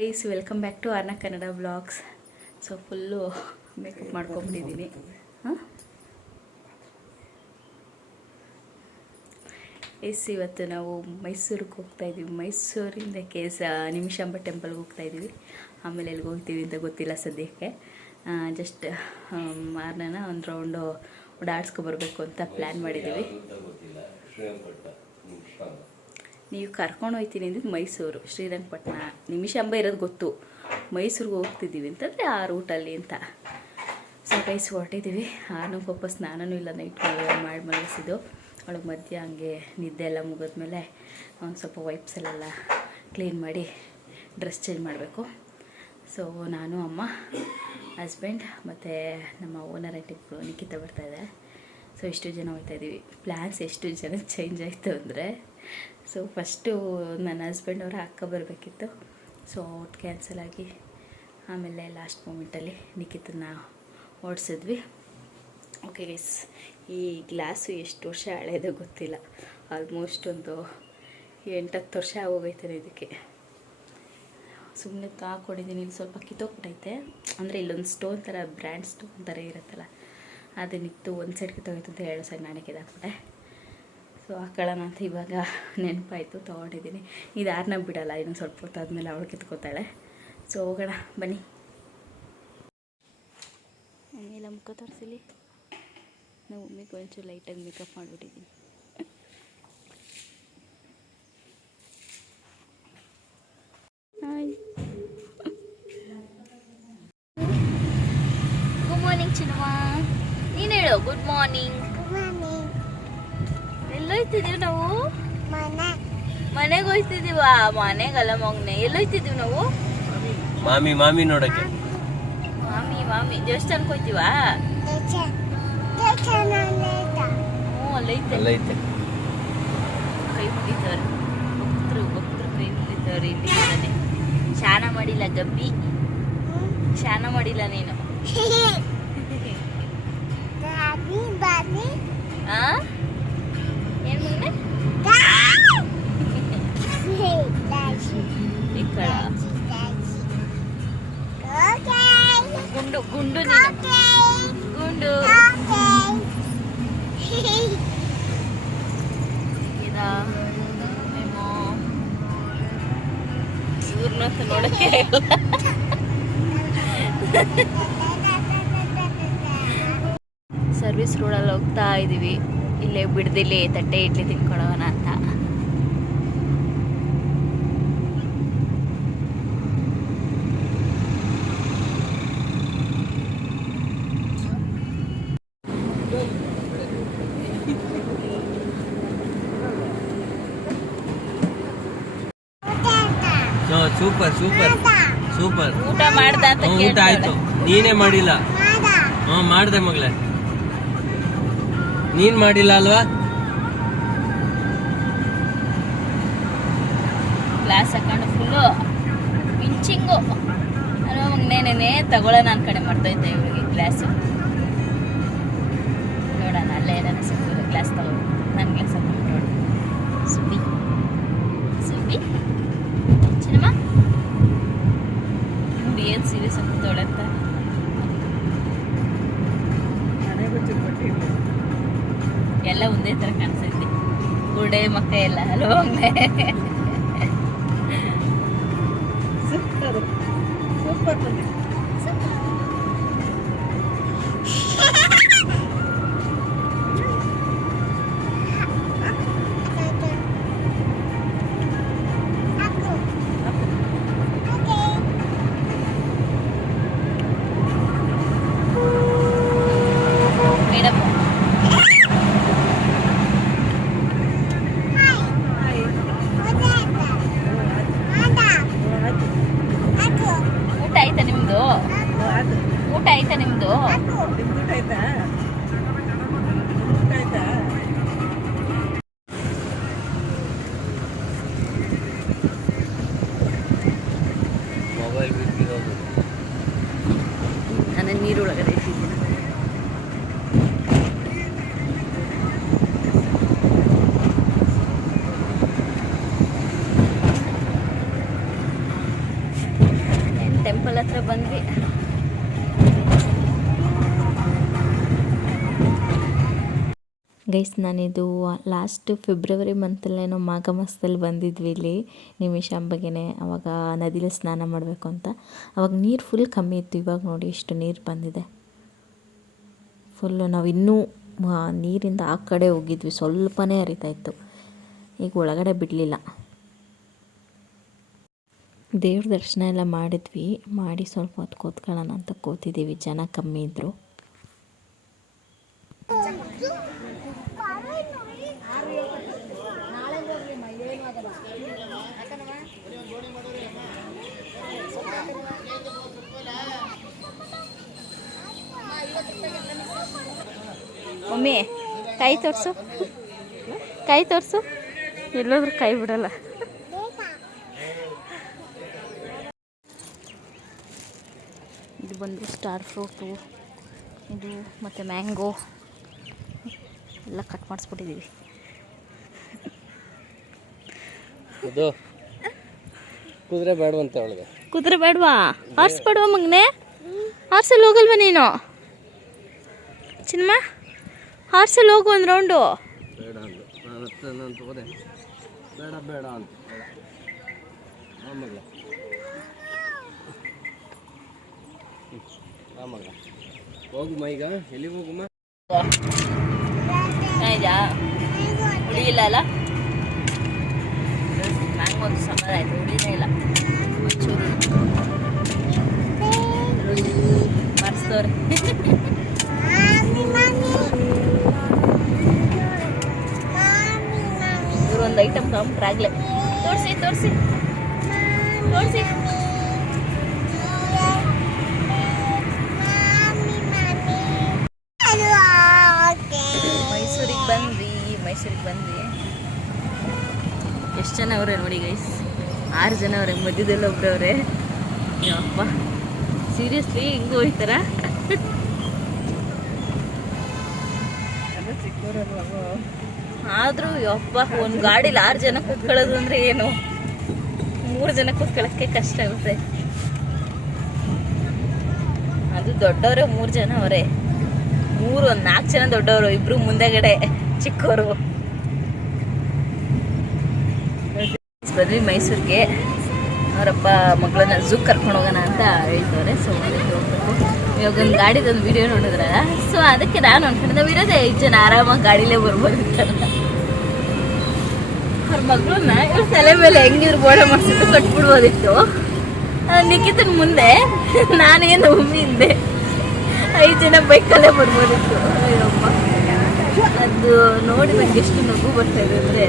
Guys welcome back to Arna Kannada vlogs. So full makeup ಮಾಡ್ಕೊಂಬಿಟ್ಟಿದ್ದೀನಿ. ಹಾಂ ಇವತ್ತು ನಾವು ಮೈಸೂರಿಗೆ ಹೋಗ್ತಾಯಿದ್ದೀವಿ. ಮೈಸೂರಿಂದ ನಿಮಿಷಾಂಬ ಟೆಂಪಲ್ಗೆ ಹೋಗ್ತಾಯಿದ್ದೀವಿ. ಆಮೇಲೆ ಎಲ್ಲಿಗೆ ಹೋಗ್ತೀವಿ ಅಂತ ಗೊತ್ತಿಲ್ಲ ಸದ್ಯಕ್ಕೆ. ಜಸ್ಟ್ ಮಾರ್ನನ ಒಂದು ರೌಂಡು ಓಡಾಡ್ಸ್ಕೊಬರ್ಬೇಕು ಅಂತ ಪ್ಲ್ಯಾನ್ ಮಾಡಿದ್ದೀವಿ. ನೀವು ಕರ್ಕೊಂಡು ಹೋಗ್ತೀನಿ ಅಂದರೆ ಮೈಸೂರು, ಶ್ರೀರಂಗಪಟ್ಟಣ, ನಿಮಿಷಾಂಬ ಇರೋದು ಗೊತ್ತು. ಮೈಸೂರಿಗೆ ಹೋಗ್ತಿದ್ದೀವಿ ಅಂತಂದರೆ ಆ ರೂಟಲ್ಲಿ ಅಂತ. ಸೊ ಗೈಸ್ ಹೊರಟಿದ್ದೀವಿ. ಆನು ಪಾಪ ಸ್ನಾನನೂ ಇಲ್ಲ, ನೈಟ್ ಮಾಡಿ ಮಲಗಿಸಿದ್ದು. ಅವಳಿಗೆ ಮಧ್ಯ ಹಂಗೆ ನಿದ್ದೆ ಎಲ್ಲ ಮುಗಿದ್ಮೇಲೆ ಒಂದು ಸ್ವಲ್ಪ ವೈಪ್ಸಲ್ಲೆಲ್ಲ ಕ್ಲೀನ್ ಮಾಡಿ ಡ್ರೆಸ್ ಚೇಂಜ್ ಮಾಡಬೇಕು. ಸೊ ನಾನು, ಅಮ್ಮ, ಹಸ್ಬೆಂಡ್ ಮತ್ತು ನಮ್ಮ ಓನರ್ ಆಂಟಿಗಳು ನಿಖಿತ ಬರ್ತಾಯಿದೆ. ಸೊ ಇಷ್ಟು ಜನ ಹೋಗ್ತಾಯಿದ್ದೀವಿ. ಪ್ಲ್ಯಾನ್ಸ್ ಎಷ್ಟು ಜನ ಚೇಂಜ್ ಆಯಿತು ಅಂದರೆ, ಸೊ ಫಸ್ಟು ನನ್ನ ಹಸ್ಬೆಂಡ್ ಅವರ ಅಕ್ಕ ಬರಬೇಕಿತ್ತು. ಸೊ ಔಟ್ ಕ್ಯಾನ್ಸಲ್ ಆಗಿ ಆಮೇಲೆ ಲಾಸ್ಟ್ ಮೂಮೆಂಟಲ್ಲಿ ನಿಖಿತನ ಓಡಿಸಿದ್ವಿ. ಓಕೆ ಗೈಸ್, ಈ ಗ್ಲಾಸು ಎಷ್ಟು ವರ್ಷ ಹಳೇದು ಗೊತ್ತಿಲ್ಲ. ಆಲ್ಮೋಸ್ಟ್ ಒಂದು 8-10 ವರ್ಷ ಆಗೋಗೈತೆ ಇದಕ್ಕೆ. ಸುಮ್ಮನೆ ಹಾಕ್ಕೊಂಡಿದ್ದೀನಿ. ಇಲ್ಲಿ ಸ್ವಲ್ಪ ಕಿತ್ತೋಗ್ಬಿಟ್ಟೈತೆ. ಅಂದರೆ ಇಲ್ಲೊಂದು ಸ್ಟೋನ್ ಥರ, ಬ್ರ್ಯಾಂಡ್ ಸ್ಟೋನ್ ಥರ ಇರುತ್ತಲ್ಲ, ಅದನ್ನಿತ್ತು. ಒಂದು ಸೈಡ್ ಕಿತ್ತೋಗೈತೆ ಅಂತ 2 ಸೈಡ್ ನಾನೇ ಕಿತ್ತಾಕ್ಬಿಟ್ಟೆ. ಸೊ ಹಾಕೊಳ್ಳೋಣ ಅಂತ ಇವಾಗ ನೆನಪಾಯಿತು, ತೊಗೊಂಡಿದ್ದೀನಿ. ಇದು ಯಾರನ್ನ ಬಿಡಲ್ಲ, ಇನ್ನೊಂದು ಸ್ವಲ್ಪ ಹೊತ್ತಾದ್ಮೇಲೆ ಅವಳು ಕಿತ್ಕೋತಾಳೆ. ಸೊ ಹೋಗೋಣ ಬನ್ನಿ. ಮಮ್ಮಿಲ್ಲ ಮುಖ ತೋರಿಸಿಲಿ. ನಾವು ಮಮ್ಮಿಗೆ ಒಂಚೂರು ಲೈಟಾಗಿ ಮೇಕಪ್ ಮಾಡಿಬಿಟ್ಟಿದ್ದೀನಿ. ಹಾಯ್, ಗುಡ್ ಮಾರ್ನಿಂಗ್ ಚಿನ್ನಮ್ಮ. ನೀನು ಹೇಳು ಗುಡ್ ಮಾರ್ನಿಂಗ್. ಎಲ್ಲೋಯ್ತಿದ್ದೀವಿ ನಾವು? ಮನೆಗೆ ಹೋಯ್ತಿದ್ದೀವ? ಮನೆಗಲ್ಲ ಮಗನೆ, ಎಲ್ಲೋಯ್ತಿದ್ದೀವಿ ನಾವು? ಮಾಮಿ ನೋಡಕ್ಕೆ. ಮಾಮಿ ದೇವಸ್ಥಾನಕ್ಕೆ ಹೋಯ್ತೀವ? ಅಲ್ಲೈತೆ. ಕೈ ಮುಗಿತವ್ರೆ ಭಕ್ತರು ಕೈ ಮುಗಿತವ್ರೆ. ಇಲ್ಲಿ ಇದ್ದಾನೆ. ಸ್ನಾನ ಮಾಡಿಲ್ಲ ಗಬ್ಬಿ, ಸ್ನಾನ ಮಾಡಿಲ್ಲ ನೀನು. ಏನು ಮಗನೆ? ಗುಂಡು ಗುಂಡು ಇವ್ರನ್ನ ನೋಡಕ್ಕೆ ಸರ್ವಿಸ್ ರೋಡಲ್ಲಿ ಹೋಗ್ತಾ ಇದ್ದೀವಿ. ಇಲ್ಲೇ ಬಿಡ್ದಿಲ್ಲಿ ತಟ್ಟೆ ಇಡ್ಲಿ ತಿನ್ಕೊಳ್ಳೋಣ ಅಂತ. ಸೂಪರ್. ಊಟ ಮಾಡ್ದ ಅಂತ ಊಟ ಆಯ್ತು. ನೀನೇ ಮಾಡಿಲ್ಲ? ಮಾಡ್ದೆ ಮಗಳೇ. ನೀನ್ ಮಾಡಿಲ್ಲ ಅಲ್ವಾ? ಗ್ಲಾಸ್ ಹಾಕೊಂಡು ಫುಲ್ಲು ಪಿಂಚಿಂಗು. ಅಲ್ವಾ ಮಗನೇನೇ? ತಗೊಳ್ಳೋಣ ನನ್ನ ಕಡೆ ಮಾಡ್ತಾಯಿದ್ದೆ ಇವಳಿಗೆ ಗ್ಲಾಸು. ನೋಡೋಣ ಅಲ್ಲೇ ಏನಾರ ಸಿಗ್ತದೆ ಗ್ಲಾಸ್ ತಗೋಬೇಕು. ನನ್ನ ಗ್ಲಾಸ್ ಹಾಕೊಂಡು ನೋಡಿ. ಸುಬ್ಬಿ ಚಿನ್ನಮ್ಮ ನೋಡಿ ಏನು ಸೀರಿಯಸ್ ಆಗ್ತವಳೆ ಅಂತ. ಎಲ್ಲ ಒಂದೇ ಥರ ಕಾಣಿಸ್ತೈತಿ, ಗುಡೆ ಮಕ್ಕ ಎಲ್ಲ ಅಲ್ವಾ? ಸೂಪರ್. ಊಟ ಆಯ್ತಾ ನಿಮ್ದು? ಮೊಬೈಲ್ ಬಿಟ್ಟಿರೋದು ನಾನು ನೀರೊಳಗಡೆ ಇಟ್ಟಿದ್ದೀನಿ. ಟೆಂಪಲ್ ಹತ್ರ ಬಂದ್ವಿ. ಗೈಸ್, ನಾನಿದು ಲಾಸ್ಟ್ ಫೆಬ್ರವರಿ ಮಂತಲ್ಲೇನೋ ಮಾಘ ಮಾಸದಲ್ಲಿ ಬಂದಿದ್ವಿ ಇಲ್ಲಿ ನಿಮಿಷಾಂಬಗೆನೆ. ಅವಾಗ ನದಿಲಿ ಸ್ನಾನ ಮಾಡಬೇಕು ಅಂತ. ಅವಾಗ ನೀರು ಫುಲ್ ಕಮ್ಮಿ ಇತ್ತು. ಇವಾಗ ನೋಡಿ ಇಷ್ಟು ನೀರು ಬಂದಿದೆ ಫುಲ್ಲು. ನಾವು ಇನ್ನೂ ನೀರಿಂದ ಆ ಕಡೆ ಹೋಗಿದ್ವಿ, ಸ್ವಲ್ಪನೇ ಹರಿತಾ ಇತ್ತು. ಈಗ ಒಳಗಡೆ ಬಿಡಲಿಲ್ಲ. ದೇವ್ರ ದರ್ಶನ ಎಲ್ಲ ಮಾಡಿದ್ವಿ. ಮಾಡಿ ಸ್ವಲ್ಪ ಹೊತ್ತು ಕೂತ್ಕೊಳ್ಳೋಣ ಅಂತ ಕೂತಿದ್ದೀವಿ. ಜನ ಕಮ್ಮಿ ಇದ್ದರು. ಮಮ್ಮಿ ಕೈ ತೋರಿಸು, ಕೈ ತೋರಿಸು. ಎಲ್ಲೋದ್ರೂ ಕೈ ಬಿಡಲ್ಲ. ಇದು ಬಂದು ಸ್ಟಾರ್ ಫ್ರೂಟು, ಇದು ಮತ್ತು ಮ್ಯಾಂಗೋ ಎಲ್ಲ ಕಟ್ ಮಾಡಿಸ್ಬಿಟ್ಟಿದ್ದೀವಿ. ಇದು ಕುದುರೆ ಬೇಡವಂತ ಅವಳಿಗೆ. ಕುದುರೆ ಬೇಡವಾ? ಹಾರ್ಸ್ ಬೇಡವಾ ಮಗನೇ? ಹಾರ್ಸಲ್ಲಿ ಹೋಗಲ್ವ ನೀನು ಚಿನ್ನಮ್ಮ? ಹಾರ್ಸಲ್ಲಿ ಹೋಗು ಒಂದು ರೌಂಡು. ಬೇಡ ಅಂದು ನಾನು ತಗೋದೆ. ಬೇಡ ಬೇಡ ಅಂತ ಆಮಲ್ಲ ಆಮಲ್ಲ ಹೋಗುಮ್ಮ. ಈಗ ಎಲ್ಲಿಗೆ ಹೋಗುಮ್ಮ? ಹುಡಿಯಿಲ್ಲ ಅಲ್ಲ, ಮ್ಯಾಂಗೋ ಒಂದು ಸಮರ ಆಯಿತು, ಹುಡಿನೇ ಇಲ್ಲ. ಒಂಚೂರು ಮರ್ಸ್ತವ್ರೆ. ಇವರು ಒಂದು ಐಟಮ್ ತಗೊಂಡ್ರಾಗ್ಲೆ. ತೋರಿಸಿ ತೋರಿಸಿ ತೋರಿಸಿ. ಮೈಸೂರಿಗೆ ಬಂದ್ವಿ. ಎಷ್ಟು ಜನ ಅವರೇ ನೋಡಿ ಗೈಸ್, 6 ಜನ ಅವರೇ. ಮಧ್ಯದಲ್ಲಿ ಒಬ್ರವ್ರೆ. ಅಪ್ಪ ಸೀರಿಯಸ್ಲಿ ಹಿಂಗೂ ಹೋಯ್ತಾರ? ಆದರೂ ಯಪ್ಪ, ಒಂದು ಗಾಡೀಲಿ 6 ಜನ ಕೂತ್ಕೊಳ್ಳೋದು ಅಂದರೆ ಏನು, 3 ಜನ ಕೂತ್ಕೊಳ್ಳೋಕ್ಕೆ ಕಷ್ಟ ಆಗುತ್ತೆ. ಅದು ದೊಡ್ಡವರು 3 ಜನ ಅವರೇ. 4 ಜನ ದೊಡ್ಡವರು, 2 ಮುಂದೆಗಡೆ ಚಿಕ್ಕವರು. ಬಂದ್ವಿ ಮೈಸೂರಿಗೆ. ಅವರಪ್ಪ ಮಗಳನ್ನ ಝೂ ಕರ್ಕೊಂಡು ಹೋಗೋಣ ಅಂತ ಹೇಳ್ತವ್ರೆ. ಸೊ ಅದಕ್ಕೆ ಹೋಗ್ಬೇಕು. ಇವಾಗ ಒಂದು ಗಾಡಿದೊಂದು ವಿಡಿಯೋ ನೋಡಿದ್ರಲ್ಲ, ಸೊ ಅದಕ್ಕೆ ನಾನು ಅನ್ಕೊಂಡಿದ್ದೆ ನಾವು ಇರೋದೇ 5 ಜನ, ಆರಾಮಾಗಿ ಗಾಡಿಲೇ ಬರ್ಬೋದಿತ್ತಲ್ಲ. ಅವ್ರ ಮಗಳನ್ನ ಇವ್ರ ತಲೆ ಮೇಲೆ ಹೆಂಗಿದ್ರು ಬೋಡೆ ಮಾಡಿಸಿಟ್ಟು ಕಟ್ಬಿಡ್ಬೋದಿತ್ತು. ನಿಖಿತನ ಮುಂದೆ ನಾನೇನು ಒಮ್ಮೆ ಹಿಂದೆ 5 ಜನ ಬೈಕಲ್ಲೇ ಬರ್ಬೋದಿತ್ತು. ಅಯ್ಯಪ್ಪ, ಅದು ನೋಡಿ ನನಗೆ ಎಷ್ಟು ನಗು ಬರ್ತಾ ಇದೆ ಅಂದರೆ,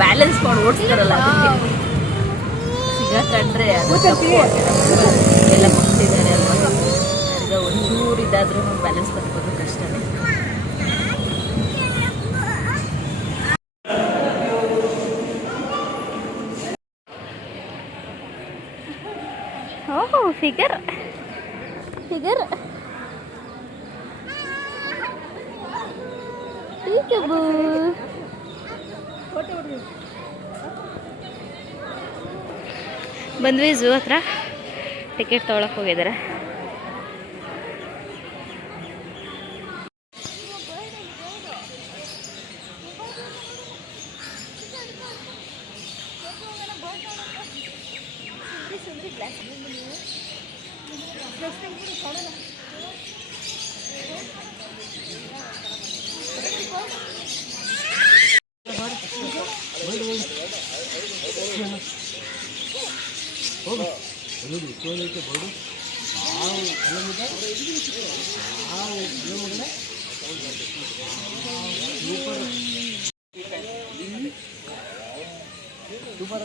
ಬ್ಯಾಲೆನ್ಸ್ ಮಾಡಿ ಓಡಿಸ್ತಾರಲ್ಲ ಅದಕ್ಕೆ ಸಿಗಾಕೊಂಡ್ರೆ ಅದು ತಪ್ಪು. ಎಲ್ಲ ಮಕ್ಕಳಿದ್ದಾರೆ ಅಲ್ವಾ, ಈಗ ಒಂಚೂರು ಇದಾದ್ರೂ ಬ್ಯಾಲೆನ್ಸ್ ಬರ್ಬೋದು, ಕಷ್ಟನೇ. ಓಹೋ, ಫಿಗರ್ ಫಿಗರ್ ಬಂದ್ವಿ ಝೂ ಹತ್ರ. ಟಿಕೆಟ್ ತೊಗೊಳಕ್ಕೆ ಹೋಗಿದ್ದಾರೆ.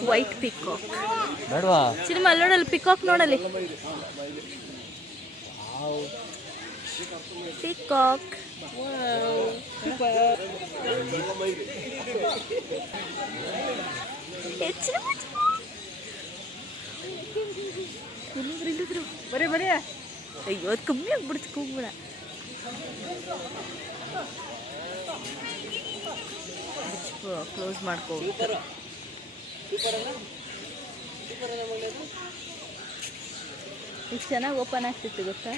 ವೈಟ್ ಪಿಕಾಕ್ ಬೇಡವಾ? ಸಿನಿಮಾ ಅಲ್ಲಿ ನೋಡಲ್ಲಿ, ಪಿಕಾಕ್ ನೋಡಲ್ಲಿ, ಪಿಕಾಕ್. ಬರೀ ಬರೀ ಅಯ್ಯೋ, ಅದು ಕಮ್ಮಿ ಆಗ್ಬಿಡ್ತು ಕೂಗ್ಬಿಡ. ಕ್ಲೋಸ್ ಮಾಡ್ಕೋ. ಎಷ್ಟು ಚೆನ್ನಾಗಿ ಓಪನ್ ಆಗ್ತಿತ್ತು ಗೊತ್ತಾ.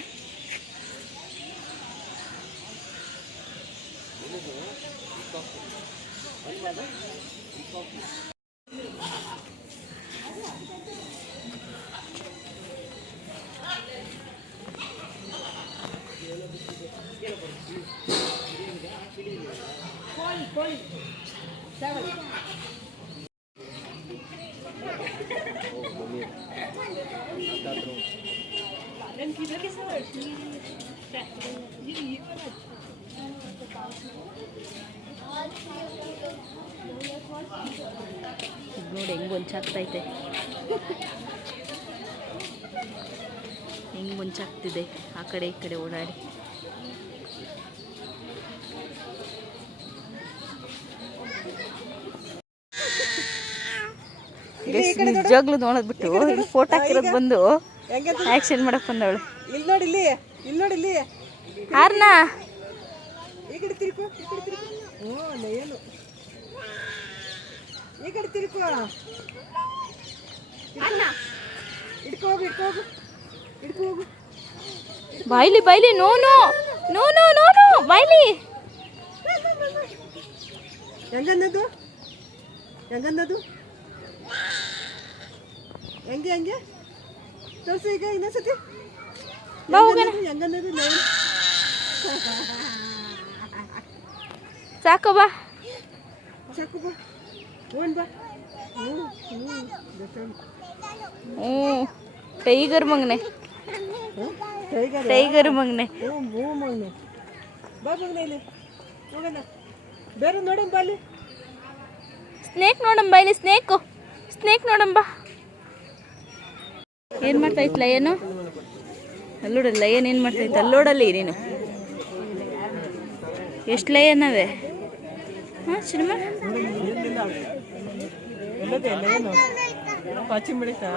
ನೋಡಿ ಹೆಂಗೆ ಹೊಂಚಾಗ್ತೈತೆ, ಹೆಂಗೆ ಹೊಂಚಾಗ್ತಿದೆ ಆ ಕಡೆ ಈ ಕಡೆ ಓಡಾಡಿ. ನಿಜವಾಗ್ಲೂ ನೋಡೋದ್ಬಿಟ್ಟು ಫೋಟೋ ಹಾಕಿರೋದು ಬಂದು ಆಕ್ಷನ್ ಮಾಡಕ್ ಬಂದವಳು. ಇಲ್ಲಿ ನೋಡಿ, ಇಲ್ಲಿ ನೋಡಿ, ಇಲ್ಲಿ ಆರ್ನ ಈ ಕಡೆ ತಿರ್ಕೋ, ಏನು ಈ ಕಡೆ ತಿರ್ಕೋ, ಹಿಡ್ಕೋ ಹೋಗು. ಬಾಯ್ಲಿ ಬಾಯ್ಲಿ, no no no no no no ಬಾಯ್ಲಿ. ಹೆಂಗನ್ನದು ಹೆಂಗೆ ತೋರಿಸು ಈಗ ಇನ್ನೊಂದ್ಸತಿ. ಬಾ ಹೋಗೋಣ. ಹೆಂಗನ್ನದು ಸಾಕು ಬಾ. ಸಾಕು ಬಾ, ಓನ್ ಬಾ. ಟೈಗರ್ ಮಗನೆ, ಟೈಗರ್ ಮಗನೆ. ಮಗನೆ ಬಾ, ಮಗನೆ ಇಲ್ಲಿ ಹೋಗೋಣ. ಬೇರೆ ನೋಡೋಣ ಬಾ, ಅಲ್ಲಿ ಸ್ನೇಕ್ ನೋಡಂಬ, ಇಲ್ಲಿ ಸ್ನೇಕ್ ನೋಡಂಬ. ಏನು ಮಾಡ್ತಾಯಿತ್ತು ಲಯನು? ಅಲ್ಲೋಡಲ್ಲ ಲಯನ್ ಏನು ಮಾಡ್ತಾಯಿತ್ತು, ಅಲ್ಲೋಡಲ್ಲಿ ನೀನು. ಎಷ್ಟು ಲಯನವೇ? ಹಾಂ ಸಿನಿಮಾ ಪಾಚಿಂಬಳಿತಾ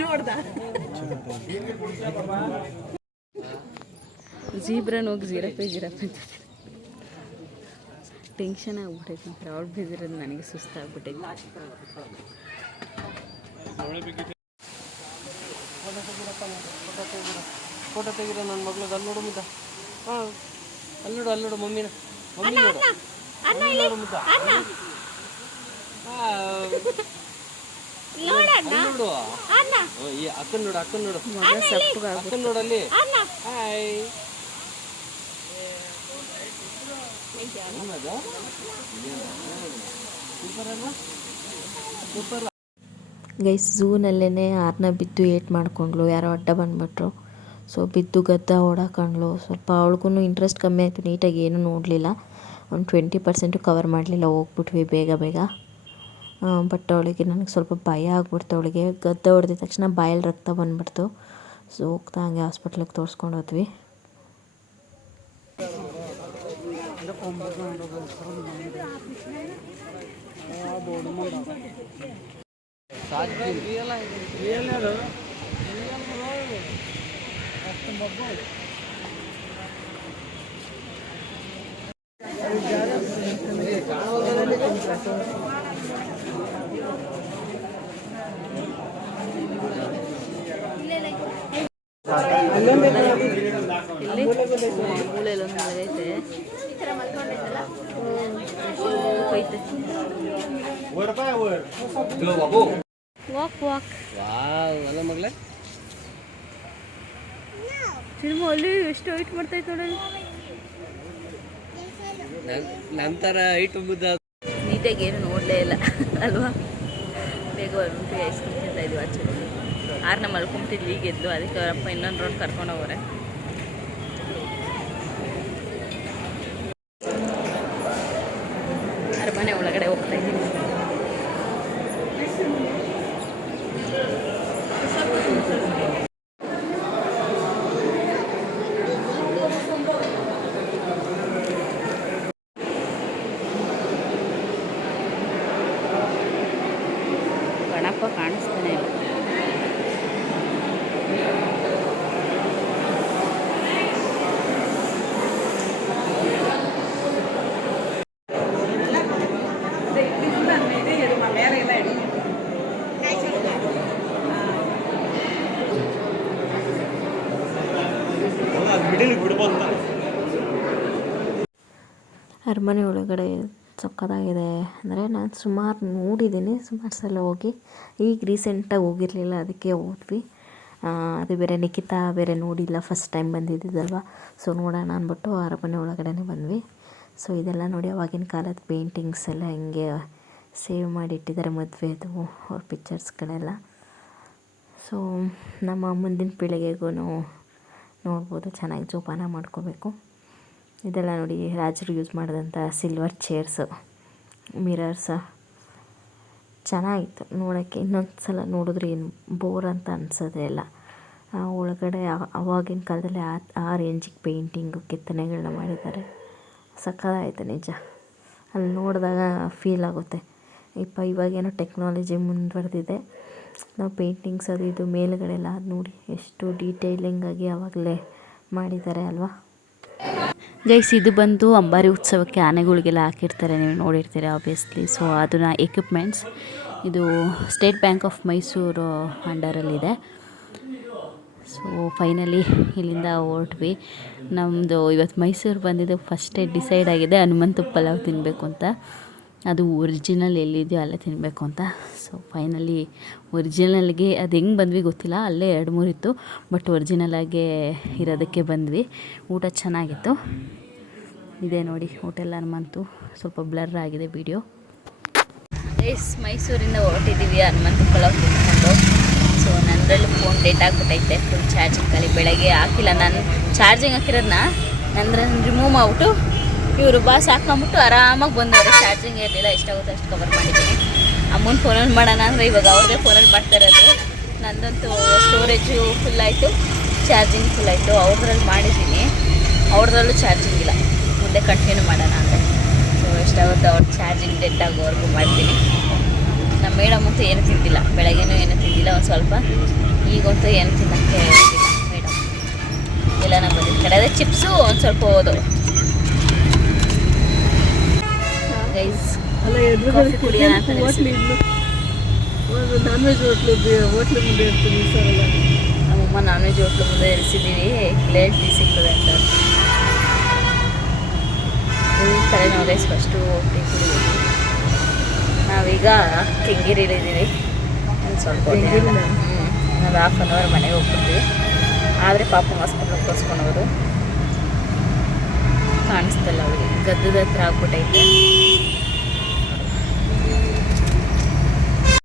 ನೋಡ್ದ ಜೀಬ್ರನ್ ಹೋಗಿ ಜಿರಪ್ಪೆ ಅಂತ ಟೆನ್ಷನ್ ಆಗ್ಬಿಟ್ಟೈತೆ. ಅವ್ಳು ಬಿದ್ದಿರೋದು ನನಗೆ ಸುಸ್ತಾಗ್ಬಿಟ್ಟೈತೆ. ಫೋಟೋ ತೆಗಿರೋ ನನ್ನ ಮಗ್ಳದ. ಅಲ್ಲಿ ನೋಡು ಮುದ್ದ. ಹಾಂ ಅಲ್ಲಿ ನೋಡು ಮಮ್ಮಿನ ನೋಡು ಮುದ್ದ. ನೋಡು ಈ ಅಕ್ಕನ್ ನೋಡು ಅಕ್ಕನ್ ನೋಡಲ್ಲಿ. ಹಾಯ್ ಗೈಸ್ ಝೂನಲ್ಲೇ ಆರ್ನ ಬಿದ್ದು ಏಟ್ ಮಾಡ್ಕೊಂಡ್ಲು, ಯಾರೋ ಅಡ್ಡ ಬಂದ್ಬಿಟ್ರು. ಸೊ ಬಿದ್ದು ಗದ್ದ ಓಡಾಕೊಂಡ್ಲು. ಸ್ವಲ್ಪ ಅವಳಿಗೂ ಇಂಟ್ರೆಸ್ಟ್ ಕಮ್ಮಿ ಆಯಿತು, ನೀಟಾಗಿ ಏನೂ ನೋಡಲಿಲ್ಲ. ಒಂದು 20% ಕವರ್ ಮಾಡಲಿಲ್ಲ, ಹೋಗ್ಬಿಟ್ವಿ ಬೇಗ. ಬಟ್ ಅವಳಿಗೆ ನನಗೆ ಸ್ವಲ್ಪ ಭಯ ಆಗ್ಬಿಡ್ತು. ಅವಳಿಗೆ ಗದ್ದ ಹೊಡೆದ ತಕ್ಷಣ ಬಾಯಲ್ಲಿ ರಕ್ತ ಬಂದ್ಬಿಡ್ತು. ಸೊ ಹೋಗ್ತಾ ಹಂಗೆ ಹಾಸ್ಪಿಟ್ಲಿಗೆ ತೋರಿಸ್ಕೊಂಡು ಹೋದ್ವಿ. ಇಲ್ಲಿ ಮೂಳೆಲ್ಲೊಂದು ಮಲಗೈತೆ. ವಾಕ್ ಅಲ್ಲ ಮಗಳೇ, ಸಿನಿಮಾ ಅಲ್ಲಿ ಎಷ್ಟು ಹೈಟ್ ಮಾಡ್ತೈತೆ ನೋಡಿ. ನಂತರ ಹೈಟ್ ಮುದ್ದ ನೀಟಾಗಿ ಏನು ನೋಡಲೇ ಇಲ್ಲ ಅಲ್ವಾ. ಬೇಗ ಹೊರಬಿಟ್ಟು ಐಸ್ ಕ್ರೀಮ್ ತಿಂತಾ ಇದ್ವಿ ಆಚೆ. ಆರ್ನ ಮಲ್ಕೊಂಬಿಟ್ಟಿದ್ವಿ, ಈಗ ಎದ್ದು. ಅದಕ್ಕೆ ಅವರಪ್ಪ ಇನ್ನೊಂದು ರೌಂಡ್ ಕರ್ಕೊಂಡು ಹೋಗೋರೆ. ಅರಮನೆ ಒಳಗಡೆ ಹೋಗ್ತಾ ಇದ್ದೀವಿ. ಗಣಪ ಕಾಣಿಸ್ತಾನೆ ಇಲ್ಲ. ಅರಮನೆ ಒಳಗಡೆ ಸಕ್ಕತ್ತಾಗಿದೆ. ಅಂದರೆ ನಾನು ಸುಮಾರು ನೋಡಿದ್ದೀನಿ, ಸುಮಾರು ಸಲ ಹೋಗಿ. ಈಗ ರೀಸೆಂಟಾಗಿ ಹೋಗಿರಲಿಲ್ಲ, ಅದಕ್ಕೆ ಹೋದ್ವಿ. ಅದು ಬೇರೆ ನಿಖಿತಾ ಬೇರೆ ನೋಡಿಲ್ಲ, ಫಸ್ಟ್ ಟೈಮ್ ಬಂದಿದ್ದಲ್ವ. ಸೊ ನೋಡೋಣ ಅಂದ್ಬಿಟ್ಟು ಅರಮನೆ ಒಳಗಡೆ ಬಂದ್ವಿ. ಸೊ ಇದೆಲ್ಲ ನೋಡಿ ಅವಾಗಿನ ಕಾಲದ ಪೇಂಟಿಂಗ್ಸ್ ಎಲ್ಲ ಹಿಂಗೆ ಸೇವ್ ಮಾಡಿ ಇಟ್ಟಿದ್ದಾರೆ, ಮದುವೆದು ಅವ್ರ ಪಿಕ್ಚರ್ಸ್ಗಳೆಲ್ಲ. ಸೊ ನಮ್ಮ ಮುಂದಿನ ಪೀಳಿಗೆಗೂ ನೋಡ್ಬೋದು, ಚೆನ್ನಾಗಿ ಜೋಪಾನ ಮಾಡ್ಕೋಬೇಕು. ಇದೆಲ್ಲ ನೋಡಿ ರಾಜರು ಯೂಸ್ ಮಾಡಿದಂಥ ಸಿಲ್ವರ್ ಚೇರ್ಸು, ಮಿರರ್ಸ್ ಚೆನ್ನಾಗಿತ್ತು ನೋಡೋಕ್ಕೆ. ಇನ್ನೊಂದು ಸಲ ನೋಡಿದ್ರೆ ಏನು ಬೋರ್ ಅಂತ ಅನಿಸೋದೇ ಇಲ್ಲ. ಒಳಗಡೆ ಆವಾಗಿನ ಕಾಲದಲ್ಲಿ ಆ ರೇಂಜಿಗೆ ಪೇಂಟಿಂಗು ಕೆತ್ತನೆಗಳನ್ನ ಮಾಡಿದ್ದಾರೆ. ಸಕ್ಕತ್ತಾಯಿತು ನಿಜ. ಅಲ್ಲಿ ನೋಡಿದಾಗ ಫೀಲ್ ಆಗುತ್ತೆ. ಇವಾಗೇನೋ ಟೆಕ್ನಾಲಜಿ ಮುಂದುವರೆದಿದೆ, ನಾವು ಪೇಂಟಿಂಗ್ಸ್ ಅದು ಇದು ಮೇಲುಗಡೆಲ್ಲ ಅದು ನೋಡಿ ಎಷ್ಟು ಡೀಟೇಲಿಂಗಾಗಿ ಆವಾಗಲೇ ಮಾಡಿದ್ದಾರೆ ಅಲ್ವಾ. ಗೈಸ್, ಇದು ಬಂದು ಅಂಬಾರಿ ಉತ್ಸವಕ್ಕೆ ಆನೆಗಳಿಗೆಲ್ಲ ಹಾಕಿರ್ತಾರೆ, ನೀವು ನೋಡಿರ್ತೀರ ಆಬ್ವಿಯಸ್ಲಿ. ಸೊ ಅದನ್ನ ಎಕ್ವಿಪ್ಮೆಂಟ್ಸ್ ಇದು ಸ್ಟೇಟ್ ಬ್ಯಾಂಕ್ ಆಫ್ ಮೈಸೂರು ಅಂಡರಲ್ಲಿದೆ. ಸೊ ಫೈನಲಿ ಇಲ್ಲಿಂದ ಹೊರಟ್ವಿ. ನಮ್ಮದು ಇವತ್ತು ಮೈಸೂರು ಬಂದಿದ್ದು ಫಸ್ಟೇ ಡಿಸೈಡ್ ಆಗಿದೆ, ಹನುಮಂತು ಪಲಾವ್ ತಿನ್ನಬೇಕು ಅಂತ. ಅದು ಒರಿಜಿನಲ್ ಎಲ್ಲಿದೆಯೋ ಅಲ್ಲೇ ತಿನ್ನಬೇಕು ಅಂತ. ಸೊ ಫೈನಲಿ ಒರಿಜಿನಲ್ಗೆ ಅದು ಹೆಂಗೆ ಬಂದ್ವಿ ಗೊತ್ತಿಲ್ಲ, ಅಲ್ಲೇ 2-3 ಇತ್ತು, ಬಟ್ ಒರಿಜಿನಲಾಗೇ ಇರೋದಕ್ಕೆ ಬಂದ್ವಿ. ಊಟ ಚೆನ್ನಾಗಿತ್ತು. ಇದೇ ನೋಡಿ ಹೋಟೆಲ್ ಹನುಮಂತು, ಸ್ವಲ್ಪ ಬ್ಲರ್ ಆಗಿದೆ ವಿಡಿಯೋ. ಮೈಸೂರಿಂದ ಹೊರಟಿದ್ದೀವಿ ಹನುಮಂತು ಪಲಾವ್ ತಿನ್ಕೊಂಡು. ಸೊ ನನ್ನದ್ರಲ್ಲೂ ಫೋನ್ ಡೆಟ್ ಆಗಿಬಿಟ್ಟೈತೆ, ಫುಲ್ ಚಾರ್ಜಿಂಗ್ ಖಾಲಿ. ಬೆಳಗ್ಗೆ ಹಾಕಿಲ್ಲ ನಾನು, ಚಾರ್ಜಿಂಗ್ ಹಾಕಿರೋದನ್ನ ನಂದ್ರನ್ನ ರಿಮೂವ್ ಮಾಡಿಬಿಟ್ಟು ಇವರು ಬಾಸ್ ಹಾಕೊಂಬಿಟ್ಟು ಆರಾಮಾಗಿ ಬಂದವರು. ಚಾರ್ಜಿಂಗ್ ಇರಲಿಲ್ಲ, ಎಷ್ಟಾಗುತ್ತೆ ಅಷ್ಟು ಕವರ್ ಮಾಡಿದ್ದೀನಿ. ಅಮ್ಮನ ಫೋನಲ್ಲಿ ಮಾಡೋಣ ಅಂದರೆ ಇವಾಗ ಅವ್ರದ್ದೇ ಫೋನಲ್ಲಿ ಮಾಡ್ತಾ ಇರೋದು. ನಂದಂತೂ ಸ್ಟೋರೇಜು ಫುಲ್ ಆಯಿತು, ಚಾರ್ಜಿಂಗ್ ಫುಲ್ ಆಯಿತು. ಅವ್ರದ್ರಲ್ಲಿ ಮಾಡಿದ್ದೀನಿ, ಅವ್ರದ್ರಲ್ಲೂ ಚಾರ್ಜಿಂಗ್ ಇಲ್ಲ, ಮುಂದೆ ಕಂಟಿನ್ಯೂ ಮಾಡೋಣ ಅಂತ. ಸೊ ಎಷ್ಟಾಗುತ್ತೆ ಅವ್ರ ಚಾರ್ಜಿಂಗ್ ಡೆಡ್ ಆಗೋವರೆಗೂ ಮಾಡ್ತೀನಿ. ನಮ್ಮ ಮೇಡಮ್ ಅಂತೂ ಏನು ತಿಂದಿಲ್ಲ, ಬೆಳಗ್ಗೆನೂ ಏನು ತಿಂದಿಲ್ಲ, ಒಂದು ಸ್ವಲ್ಪ. ಈಗಂತೂ ಏನು ತಿನ್ನೋಕ್ಕೆ ಹೋಗಿಲ್ಲ ಮೇಡಮ್. ಎಲ್ಲನ ಬಂದಿದ್ದು ಕಡೆ ಅದೇ ಚಿಪ್ಸು ಒಂದು ಸ್ವಲ್ಪ ಹೋದವು. ಗೈಸ್ ಕಾಫಿ ಕುಡಿಯೋಣ ಅಂತ ನಾನ್ ವೆಜ್ ಹೋಟ್ಲು ಮುಂದೆ ಇರ್ತೀವಿ ಸರ್. ನಮ್ಮಮ್ಮ ನಾನ್ ವೆಜ್ ಹೋಟ್ಲು ಮುಂದೆ ಇರಿಸಿದ್ದೀವಿ, ಪ್ಲೇಟ್ ಟೀ ಸಿಗ್ತದೆ ಅಂತ. ತಲೆನೋವು ಗೈಸ್, ಫಸ್ಟು ಟೀ ಕುಡಿಬೇಕು. ನಾವೀಗ ಕೆಂಗೇರಿಲಿದ್ದೀವಿ. ಒಂದು ಸ್ವಲ್ಪ ಇನ್ನೊಂದು 1/2 hour ಮನೆಗೆ ಹೋಗ್ಬಿಡ್ತೀವಿ. ಆದರೆ ಪಾಪ ಹಾಸ್ಪಿಟ್ಲಿಗೆ ತೋರಿಸ್ಕೊಂಡು ಹೋಗೋದು ಕಾಣಿಸ್ತಲ್ಲ ಅವಳಿಗೆ, ಗದ್ದದ ಹತ್ರ ಆಗ್ಬಿಟ್ಟೈತೆ.